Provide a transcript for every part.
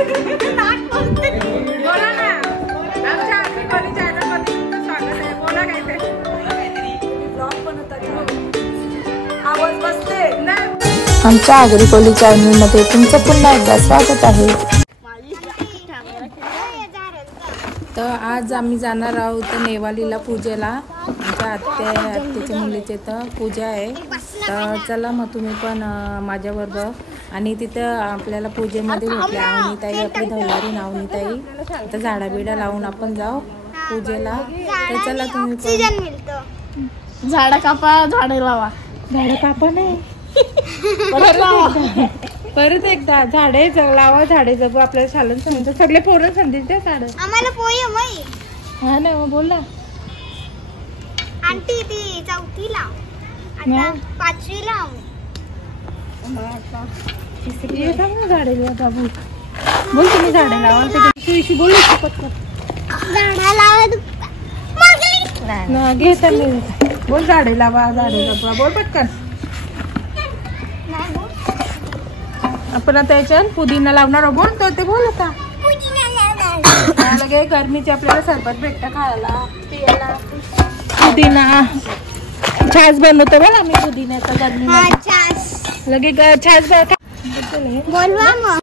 बोला ना, आमच्या आगरी चॅनल मध्ये तुमचं स्वागत आहे. बोला काय ते ब्लॉग बनवता आवाज बसते ना. आमच्या आगरी कोली चॅनल मध्ये तुमचं पुन्हा एकदा स्वागत आहे. तर आज आम्ही जाणार आहोत नेवालीला पूजेला. आमच्या आत्याच्या मुलीचे तर पूजा आहे. तर चला मग तुम्ही पण माझ्याबरोबर. आणि तिथं आपल्याला पूजेमध्ये भेटले आवनीताई, आपली धवलारी नावनीताई. तर झाडाबिडा लावून आपण जाऊ पूजेला. तर चला तुम्ही पण. झाडं कापा, झाडे लावा. झाडं कापा नाही, परत एकदा झाडे लावा, झाडे जगू. आपल्याला शालन सांगतो सगळे पोरं सांगतील त्या झाडं. आम्हाला पोयम आहे. हा ना, मग बोल ना. आंटी ती चौथीला, आता पाचवीला. झाडे बाबू बोल, तुम्ही झाडे लावा. तुझी बोलू शकत झाडा लावा घेता मी. बोल झाडे लावा, झाडे लावा. बोल पटकन. आपण आता याच्यात पुदिना लावणार आहोत. बोल तर ते बोल आता. लगे गरमीचे आपल्याला सरबत भेटतं खायला पियाला. पुदिना छास बनवतो बोल आम्ही पुदिन्याचा गरमी. लगे छास बोलवा मग.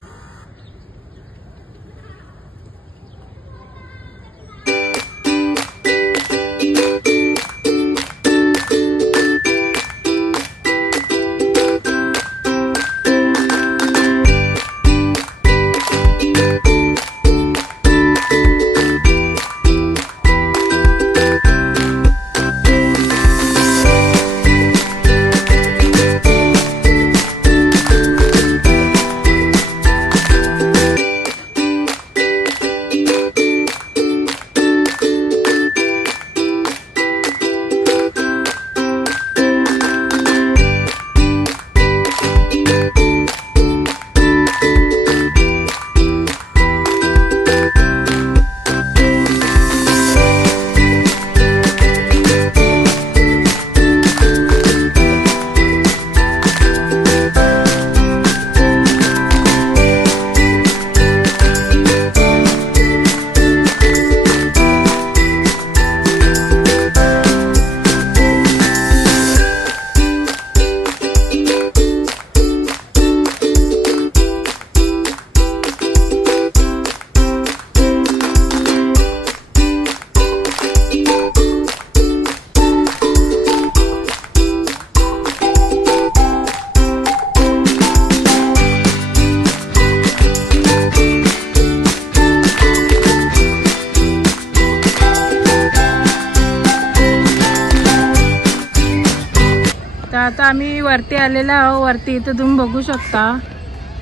आता आम्ही वरती आलेला आहो. वरती इथं तुम्ही बघू शकता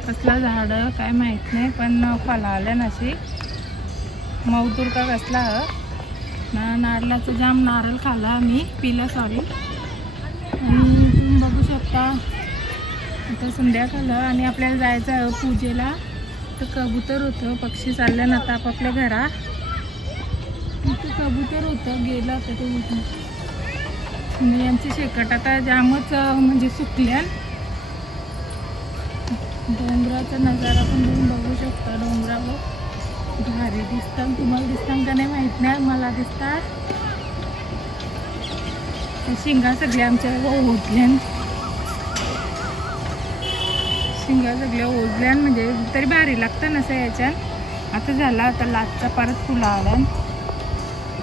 कसला झाड काय माहित नाही, पण फळं आल्या नशी मौतूर का कसला ना. नारळाचं जाम नारळ खाल्ला आम्ही, पिला सॉरी. आणि तुम्ही बघू शकता आता संध्याकाळ आणि आपल्याला जायचं आहे पूजेला. तर कबूतर होतं, पक्षी चालल्या ना आता आपापल्या घरा. इथं कबूतर होतं, गेलं आता ते उठून. यांची शेकट आता जामच म्हणजे सुकल्या. डोंगराचा नजारा पण तुम्ही बघू शकता. डोंगरावर भारी दिसतात. तुम्हाला दिसतात का नाही माहित नाही, मला दिसतात. शिंगा सगळ्या आमच्या ओढल्या, शिंगा सगळ्या ओढल्या. म्हणजे तरी भारी लागतं नसं याच्यात. आता झाला आता लाटचा परत फुलं आल्या.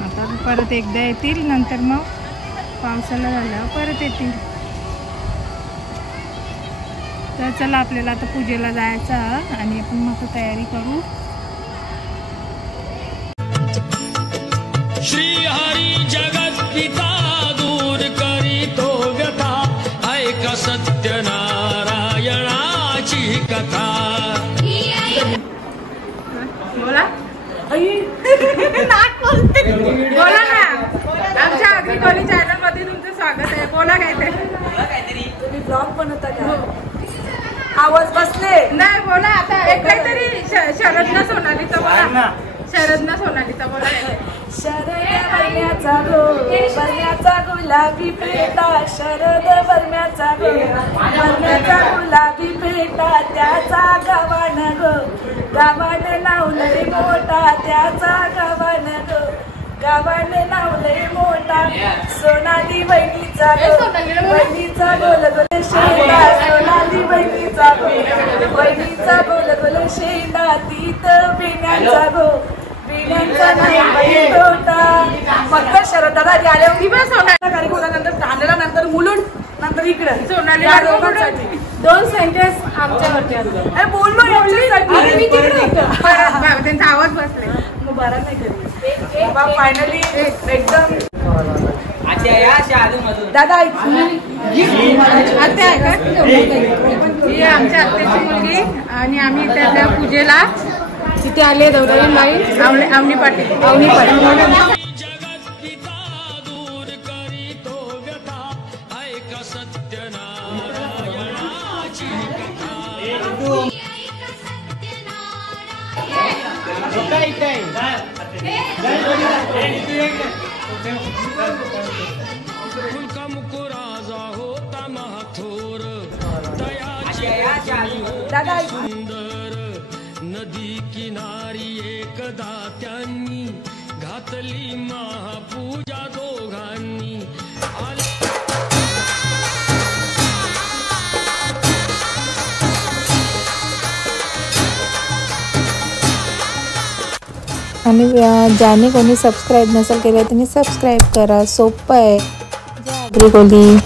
आता परत एकदा येतील, नंतर मग पावसाला झाल्यावर परत येतील. तर चला आपल्याला आता पूजेला जायचं आणि आपण मग तयारी करू. श्री हरी जगत पिता दूर करीतो व्यथा, ऐक सत्यनारायणाची कथा. बोला बोला ना. आमच्या आगरी कोली चॅनल मध्ये तुमचं स्वागत आहे. बोला काय ते तुम्ही ब्लॉग बनवता का? आवाज बसले नाही. बोला आता एक काहीतरी शरदना सोनालीचा बोला. शरदना सोनालीचा बोला. शरद बरण्याचा गो गुलाबी पेटा शरद बरम्याचा गो बरम्याचा गुलाबी पेटा त्याचा गावान गो गावान लावलंय मोठा त्याचा गावान गो गावान लावलंय मोठा सोनाली बहिणीचा गो बहिणीचा गोल गोल शेंडा सोनाली बहिणीचा गोल गोल शेंडा तीत बिण्यांचा गो बिण्यांचा नाही तोटा फक्त शरद दादा आल्यावर मी पण सोनाली गाडी नंतर ठाण्याला नंतर मुलुंड नंतर इकडे सोनाली दोघांसाठी 2 सेंटेन्स आमच्यावरती असले बोललो यांच्यासाठी त्यांचा आवाज बसले मग बरा नाही करी फायनली एकदम दादा आत्या आहे का ही आमच्या आत्याची मुलगी आणि आम्ही त्या पूजेला तिथे आले दौराई लाईन अवनी पाटील जगत पिता दूर करीतो व्यथा ऐक सत्यनारायणाची फुलका मुकुराजा होता महाथोर दयाची सुंदर नदी किनारी एकदा त्यांनी घातली महापूजा दोघांनी आणि ज्याने कोणी सबस्क्राईब नसेल केलं त्यांनी सबस्क्राईब करा सोपं आहे. जय आगरी कोली.